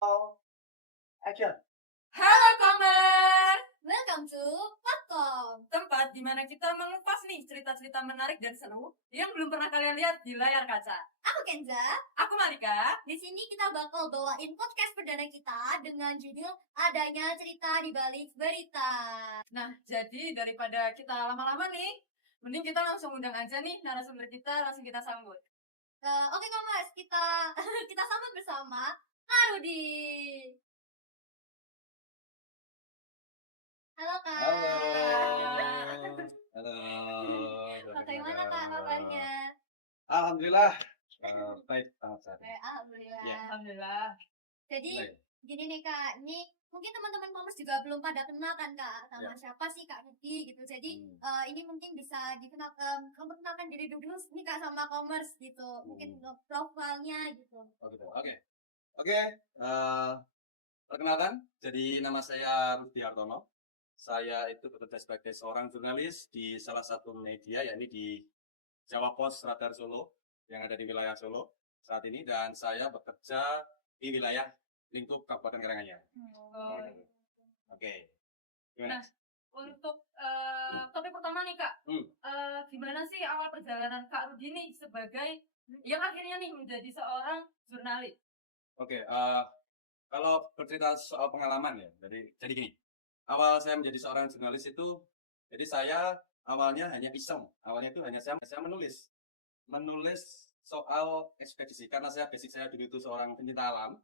Oh, action. Halo Komers, Welcome to Popcorn. tempat di mana kita mengupas nih cerita-cerita menarik dan seru yang belum pernah kalian lihat di layar kaca. Aku Kenza. Aku Malika. Di sini kita bakal bawain podcast perdana kita dengan judul Adanya Cerita di Balik Berita. Nah, jadi daripada kita lama-lama nih, mending kita langsung undang aja nih narasumber kita, langsung kita sambut. Oke Komers, kita kita sambut bersama Kak Rudi. Halo Kak. Halo. Bagaimana Kak kabarnya? Alhamdulillah. Baik banget saat ini. Alhamdulillah. Ya. Alhamdulillah. Jadi Baik. gini nih Kak, ini mungkin teman-teman Komers juga belum pada kenal kan Kak sama siapa sih Kak Rudi gitu. Jadi ini mungkin bisa memperkenalkan diri dulu nih Kak sama Komers gitu. Mungkin profilnya gitu. Oh gitu. Oke. Perkenalkan, jadi nama saya Rudi Hartono. Saya itu bekerja sebagai seorang jurnalis di salah satu media, yakni di Jawa Pos Radar Solo yang ada di wilayah Solo saat ini, dan saya bekerja di wilayah lingkup Kabupaten Karanganyar. Oh, Oke. Gimana? Nah, untuk topik pertama nih Kak, gimana sih awal perjalanan Kak Rudi nih sebagai yang akhirnya nih menjadi seorang jurnalis? Oke, kalau bercerita soal pengalaman ya, jadi gini. Awal saya menjadi seorang jurnalis itu, jadi saya awalnya hanya iseng. Awalnya itu hanya saya menulis soal ekspedisi, karena basic saya dulu itu seorang pencinta alam.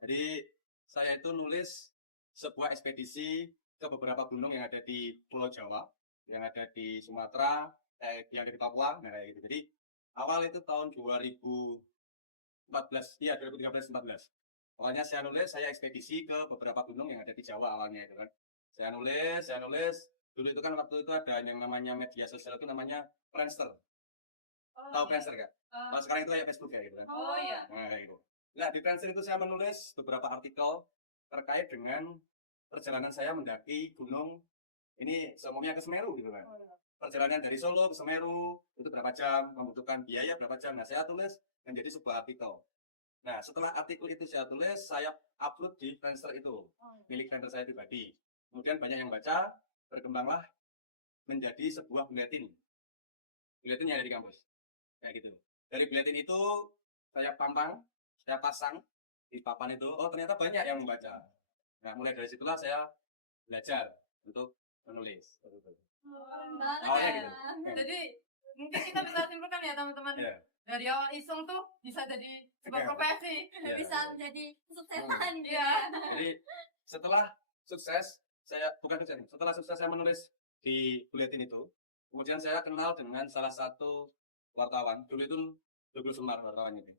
Jadi saya itu nulis sebuah ekspedisi ke beberapa gunung yang ada di Pulau Jawa, yang ada di Sumatera, yang ada di Papua, nah kayak gitu. Jadi awal itu tahun 2014, iya 2013-14. Awalnya saya ekspedisi ke beberapa gunung yang ada di Jawa awalnya itu kan. Saya nulis. Dulu itu kan waktu itu ada yang namanya media sosial itu namanya Friendster. Tahu Friendster kan? Kalau sekarang itu kayak Facebook ya gitu kan. Oh iya. Nah, kayak gitu. Nah, di Friendster itu saya menulis beberapa artikel terkait dengan perjalanan saya mendaki gunung ini seumumnya ke Semeru gitu kan. Perjalanan dari Solo ke Semeru itu berapa jam, membutuhkan biaya berapa jam. Nah, saya tulis menjadi sebuah artikel. Nah, setelah artikel itu saya tulis, saya upload di Friendster itu, milik Friendster saya pribadi. Kemudian banyak yang baca, berkembanglah menjadi sebuah buletin. Buletin yang ada di kampus. Kayak gitu. Dari buletin itu, saya pasang di papan itu, oh ternyata banyak yang membaca. Nah, mulai dari situlah saya belajar untuk menulis. Awalnya gitu. Jadi mungkin kita bisa simpulkan ya teman-teman. Dari awal iseng tuh bisa jadi sebuah profesi. Bisa menjadi kesuksesan gitu. Jadi setelah sukses saya menulis di buletin itu, kemudian saya kenal dengan salah satu wartawan. Dulu itu Douglas Semar wartawan itu.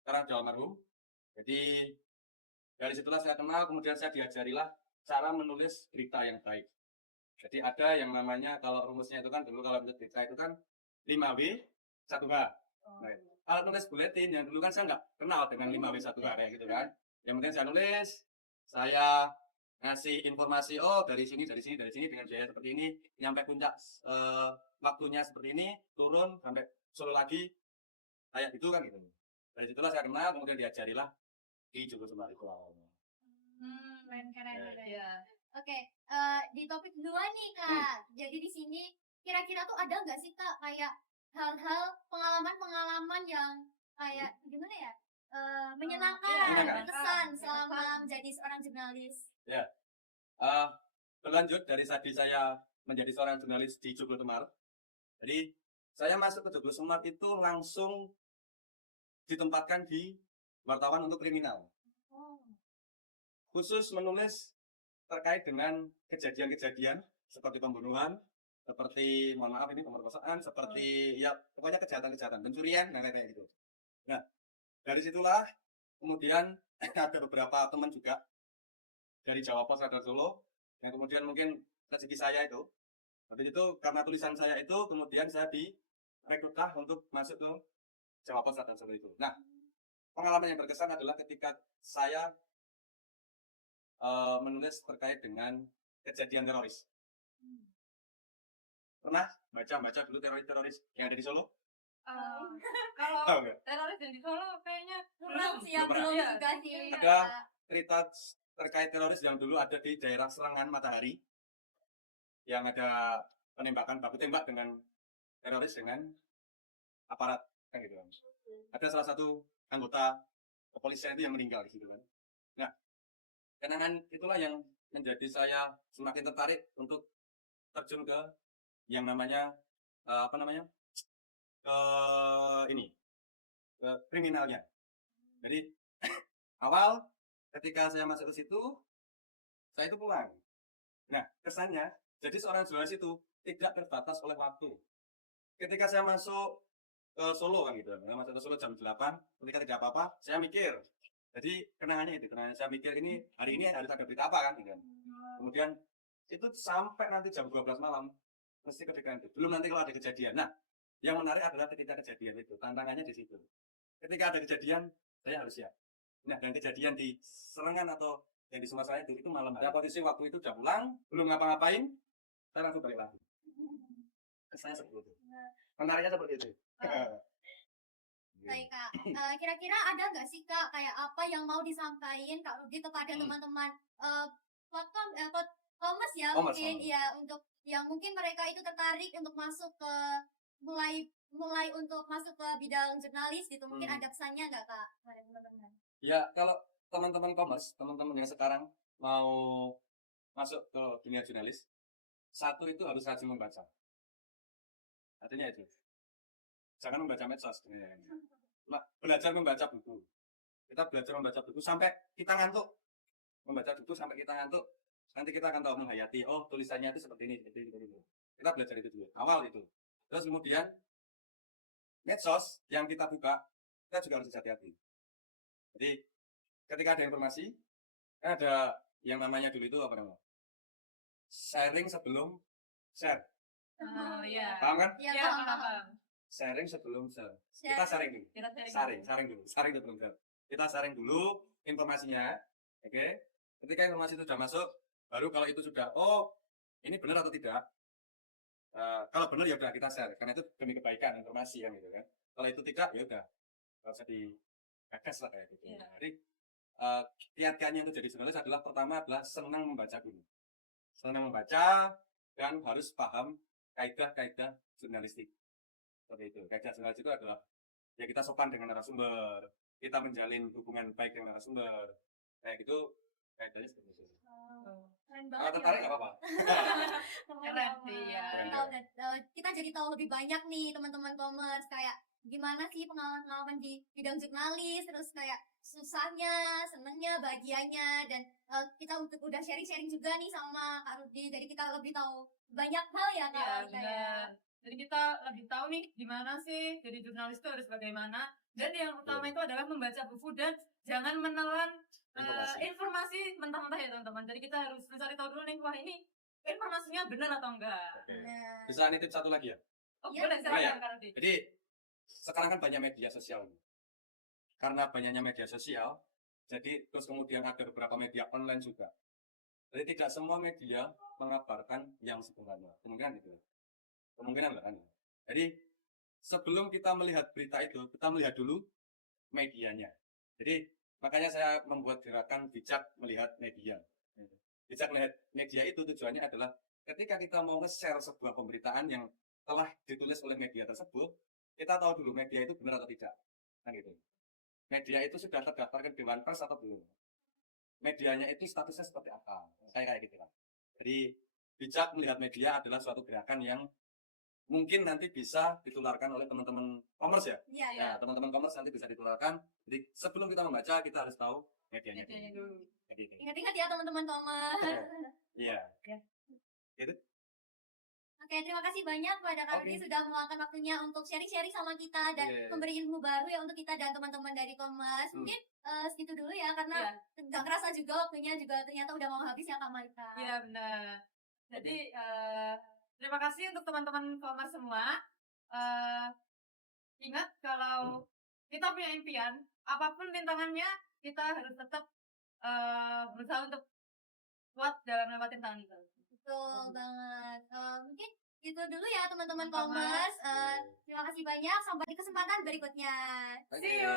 Sekarang sudah almarhum. Jadi dari situlah saya kenal, kemudian saya diajarilah cara menulis berita yang baik. Jadi ada yang namanya, kalau rumusnya itu kan dulu kalau menulis berita itu kan 5W 1H. Nah, kalau nulis buletin yang dulu kan saya nggak kenal dengan 5W 1H kayak gitu kan. Yang penting saya nulis, saya ngasih informasi, oh dari sini dengan biaya seperti ini, nyampe puncak waktunya seperti ini, turun sampai Solo lagi, kayak gitu kan gitu. Dari situlah saya kenal, kemudian diajarilah di Joglo Semar itu awalnya. Keren ya. Oke, di topik 2 nih Kak. Jadi di sini kira-kira tuh ada nggak sih Kak kayak hal-hal pengalaman yang kayak gimana ya? Menyenangkan, berkesan selama menjadi seorang jurnalis. Ya, berlanjut dari tadi saya menjadi seorang jurnalis di Joglo Semar. Jadi saya masuk ke Joglo Semar itu langsung ditempatkan di wartawan untuk kriminal. Khusus menulis terkait dengan kejadian-kejadian seperti pembunuhan, seperti mohon maaf ini pemerkosaan, seperti ya pokoknya kejahatan-kejahatan, pencurian dan lain-lain gitu. Nah, dari situlah kemudian ada beberapa teman juga dari Jawa Pos Radar Solo yang kemudian mungkin rezeki saya itu. Habis itu karena tulisan saya itu kemudian saya direkrutlah untuk masuk ke Jawa Pos Radar Solo itu. Nah, pengalaman yang berkesan adalah ketika saya menulis terkait dengan kejadian teroris. Pernah baca dulu teroris yang ada di Solo? Kalau Tahu nggak? teroris yang di Solo kayaknya Belum sih, Belum belum pernah. juga sih. Ada cerita terkait teroris yang dulu ada di daerah Serangan Matahari, yang ada penembakan baku tembak dengan teroris dengan aparat, kan gitu kan. Ada salah satu anggota kepolisian itu yang meninggal di situ kan. Nah, kenangan itulah yang menjadi saya semakin tertarik untuk terjun ke yang namanya ke kriminalnya. Jadi awal ketika saya masuk ke situ, saya itu pulang. Nah, kesannya jadi seorang jurnalis itu tidak terbatas oleh waktu. Ketika saya masuk ke Solo kan gitu, saya masuk ke Solo jam 8, ketika tidak apa-apa, saya mikir. Jadi kenangannya saya mikir ini hari ini harus ada berita apa kan gitu. Kemudian itu sampai nanti jam 12 malam mesti ketika itu. Belum nanti kalau ada kejadian. Nah, yang menarik adalah ketika kejadian itu, tantangannya di situ. Ketika ada kejadian, saya harus siap. Nah, dan kejadian di Serangan atau yang di Sumatera itu malam hari. Posisi waktu itu udah pulang, belum ngapa-ngapain, saya langsung balik lagi. Kesannya seperti itu. Menariknya seperti itu. Baik Kak, kira-kira ada nggak sih Kak kayak apa yang mau disampaikan Kak Rudi kepada teman-teman Komers ya Komers, mungkin ya untuk yang mungkin mereka itu tertarik untuk masuk ke mulai untuk masuk ke bidang jurnalis gitu, mungkin ada pesannya nggak Kak kepada teman-teman? Ya, kalau teman-teman Komers, teman-teman yang sekarang mau masuk ke dunia jurnalis, satu itu harus rajin membaca. Artinya itu, jangan membaca medsos. Belajar membaca buku. Kita belajar membaca buku sampai kita ngantuk. Membaca buku sampai kita ngantuk. Nanti kita akan tahu menghayati. Oh, tulisannya itu seperti ini, seperti ini. Kita belajar itu dulu. Awal itu. Terus kemudian medsos yang kita buka, kita juga harus hati-hati. Jadi ketika ada informasi, ada yang namanya dulu itu apa namanya? Sharing sebelum share. Oh iya. Paham kan? Iya, Iya, paham. paham. Sharing sebelum share. Kita sharing dulu. Kita sharing. Sharing dulu. Sharing sebelum share. Kita sharing dulu informasinya. Oke. Ketika informasi itu sudah masuk, baru kalau itu sudah, oh ini benar atau tidak. Kalau benar ya udah kita share. Karena itu demi kebaikan informasi yang gitu kan. Kalau itu tidak, ya udah. Nggak usah digagas lah kayak gitu. Iya. Jadi kiat-kiatnya untuk jadi jurnalis adalah pertama adalah senang membaca dulu. Senang membaca dan harus paham kaidah-kaidah jurnalistik. Seperti itu. Kaidah jurnalis itu adalah ya kita sopan dengan narasumber, kita menjalin hubungan baik dengan narasumber. Kayak gitu, kaidahnya seperti itu. Keren Kalau banget tertarik ya. nggak apa-apa. Keren sih, ya. Kita jadi tahu lebih banyak nih teman-teman Komers kayak gimana sih pengalaman-pengalaman di bidang jurnalis, terus kayak susahnya, senengnya, bahagianya, dan kita udah sharing-sharing juga nih sama Kak Rudi, jadi kita lebih tahu banyak hal ya Kak. Iya, Rudi, benar. Jadi kita lebih tahu nih gimana sih jadi jurnalis itu harus bagaimana. Dan yang utama itu adalah membaca buku dan jangan menelan informasi mentah-mentah ya teman-teman. Jadi kita harus mencari tahu dulu nih, wah ini informasinya benar atau enggak. Oke. Nah, Bisa nitip satu lagi ya. Oh, Ya, boleh ya. silakan Kak Rudi. Jadi sekarang kan banyak media sosial. Karena banyaknya media sosial, jadi terus kemudian ada beberapa media online juga. Jadi tidak semua media mengabarkan yang sebenarnya. Kemungkinan itu. Kemungkinan lah kan. Jadi sebelum kita melihat berita itu, kita melihat dulu medianya. Jadi makanya saya membuat gerakan bijak melihat media. Bijak melihat media itu tujuannya adalah ketika kita mau nge-share sebuah pemberitaan yang telah ditulis oleh media tersebut, kita tahu dulu media itu benar atau tidak. Kan gitu. Media itu sudah terdaftar ke Dewan Pers atau belum? Medianya itu statusnya seperti apa? Kayak gitu kan. Jadi bijak melihat media adalah suatu gerakan yang mungkin nanti bisa ditularkan oleh teman-teman Komers ya. iya, Iya. Nah, teman-teman Komers nanti bisa ditularkan. Jadi sebelum kita membaca, kita harus tahu medianya Medianya dulu. dulu. Kayak gitu. Ingat-ingat ya teman-teman Komers. Iya. Oke, terima kasih banyak kepada Kak Rudi Oke. sudah meluangkan waktunya untuk sharing-sharing sama kita dan Iya. memberi ilmu baru ya untuk kita dan teman-teman dari Komers. Mungkin segitu dulu ya karena nggak kerasa juga waktunya juga ternyata udah mau habis ya Kak Malika. Iya, benar. Jadi terima kasih untuk teman-teman Komers semua. Ingat kalau kita punya impian, apapun rintangannya, kita harus tetap berusaha untuk kuat dalam lewatin tantangan itu. Betul banget. Mungkin itu dulu ya teman-teman Teman-teman. Komers. Terima kasih banyak. Sampai di kesempatan berikutnya. Oke. See you.